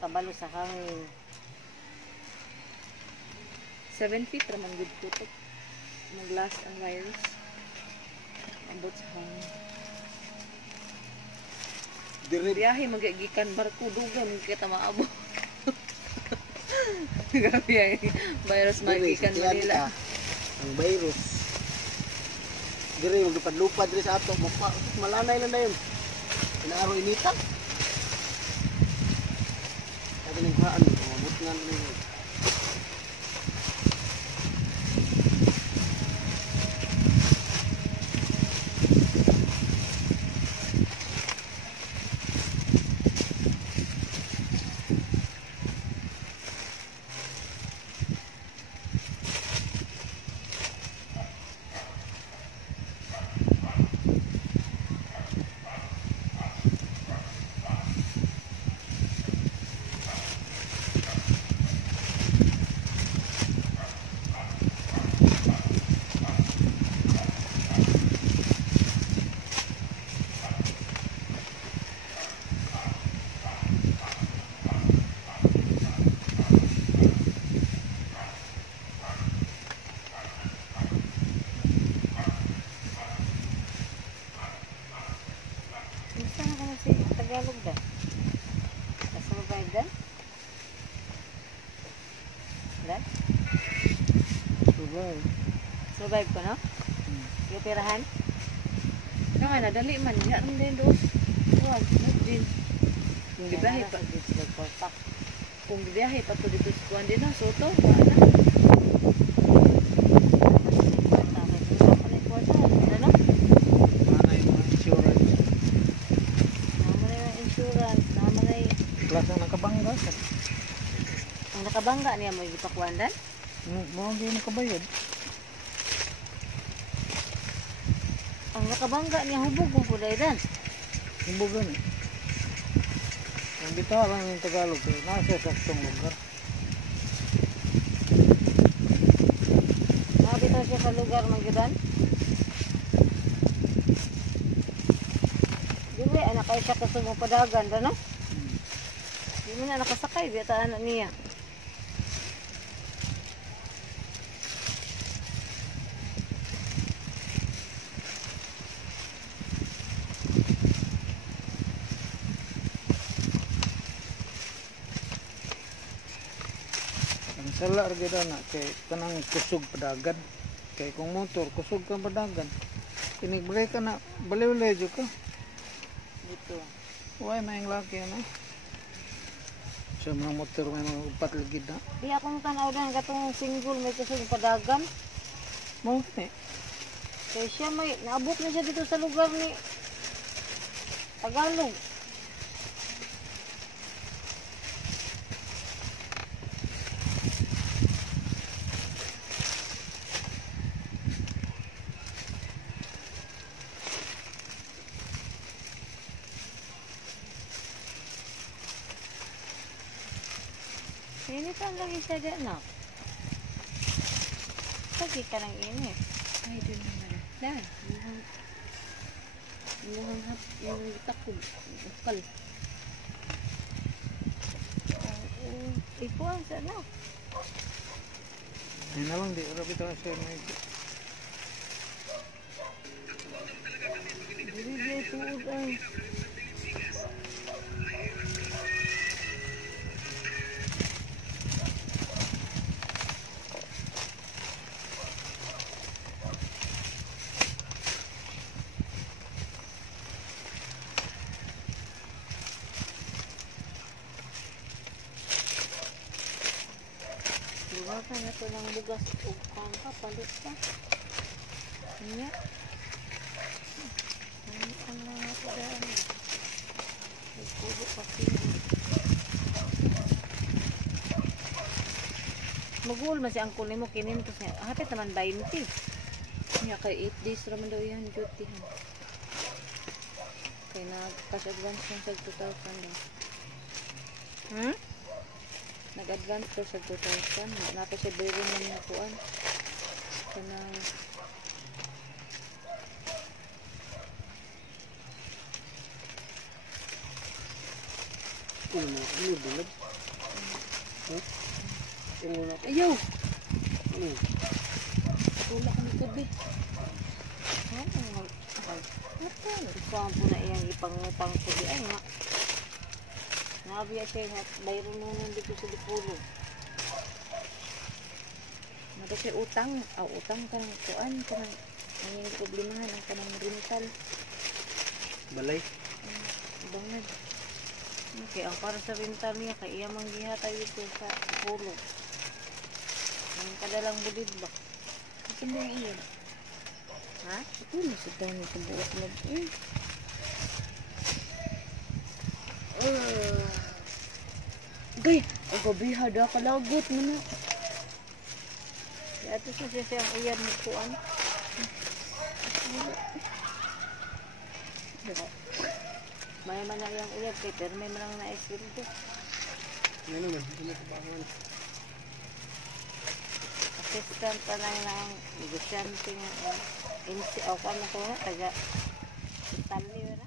makabalo sa hangin. 7 feet raman good tutok. Mag-last ang wires. Ambot sa hangin. Biyahe magigikan barko dugan kita maabot. Grabe ay virus magigikan Manila. Ang virus. Dire maglupadlupad dire sa ato, malanay lang na yun. Inaaro inita. Sabi ng haan, mabut nga nila. Tagalog dah. Survive dah? Dah? Survive. Survive ko, no? Yung pirahan? Nga na dali man ya ron din do. Wag, din. Kung gibiyahe pa kung gibiyahe pa to dito sa kuan din na soto, wala. Ang nakabangga. Ang nakabangga niya mo ipakuandan? Mo hindi nakabayad. Ang nakabangga niya hubog mo puday dan. Hubogan. Ang bitaw lang yung Tagalog, nasa saktong lugar. Nakabitaw siya sa lugar magyudan? Dili, anak kayo siya kasumong padagan, no? Hindi mo na nakasakay, biyata anak niya. Ang sala gida na kay kanang kusog padagan. Kay kung motor kusog kang padagan. Kinig-brake ka na, baliw-liw ka. Dito. Why may laki na? Sa mga motor may mga upat ligid na. Di akong tanaw na katong single may kusog padagan. Mo ni. Kaya siya may naabot na siya dito sa lugar ni Tagalog. Initan lagi siya dyan, no? Lagi ka ng init. Ay, doon naman. Dahil, mukhang hap, yung takod, ukal. Ikuan sa no? Ay na lang di, rabi ito siya may... Dili tuod ay. Liwakan na ito ng bugas o pangka, palit ka. Kanya. Ang mga padaan. Nagpulo pa kini. Magul man si angkol ni mo kinintos niya. Hapit naman 20. Nga kay 8 days raman daw yan duty. Kay nag-cash advance ng sa 2,000 daw. Hmm? Nag-advance daw sa 2,000. Napa siya bayro na niya kuan. Kanang Ano, bulag? Tingnan ako. Ayaw. Ano? Tulak ko nito, be. Isang po na iyang ipangutang ko di ay nga. Nabiya siya nga, bayro nung dito sa Lipulo. Mata siya utang. Utang ka ng kuan. Ang yung problemahan ang kanang rental. Balay. Bangad. Okay, ang para sa rental niya, kay iya manggihatay dito sa Lipulo. Ang kadalang budid ba? Akin ba yung iyan? Ha? Ito na sa dami sa buwak na. Gay! Ang gabi hada kalagot mo na. Ito sa siya ang iyan mo kuan. May man na iyang iyan, kay pero may man lang na-esweldo. Ano naman? Ano sa bangon? Assistant pa lang ng negosyante nga. O kano ko nga, taga Italy na.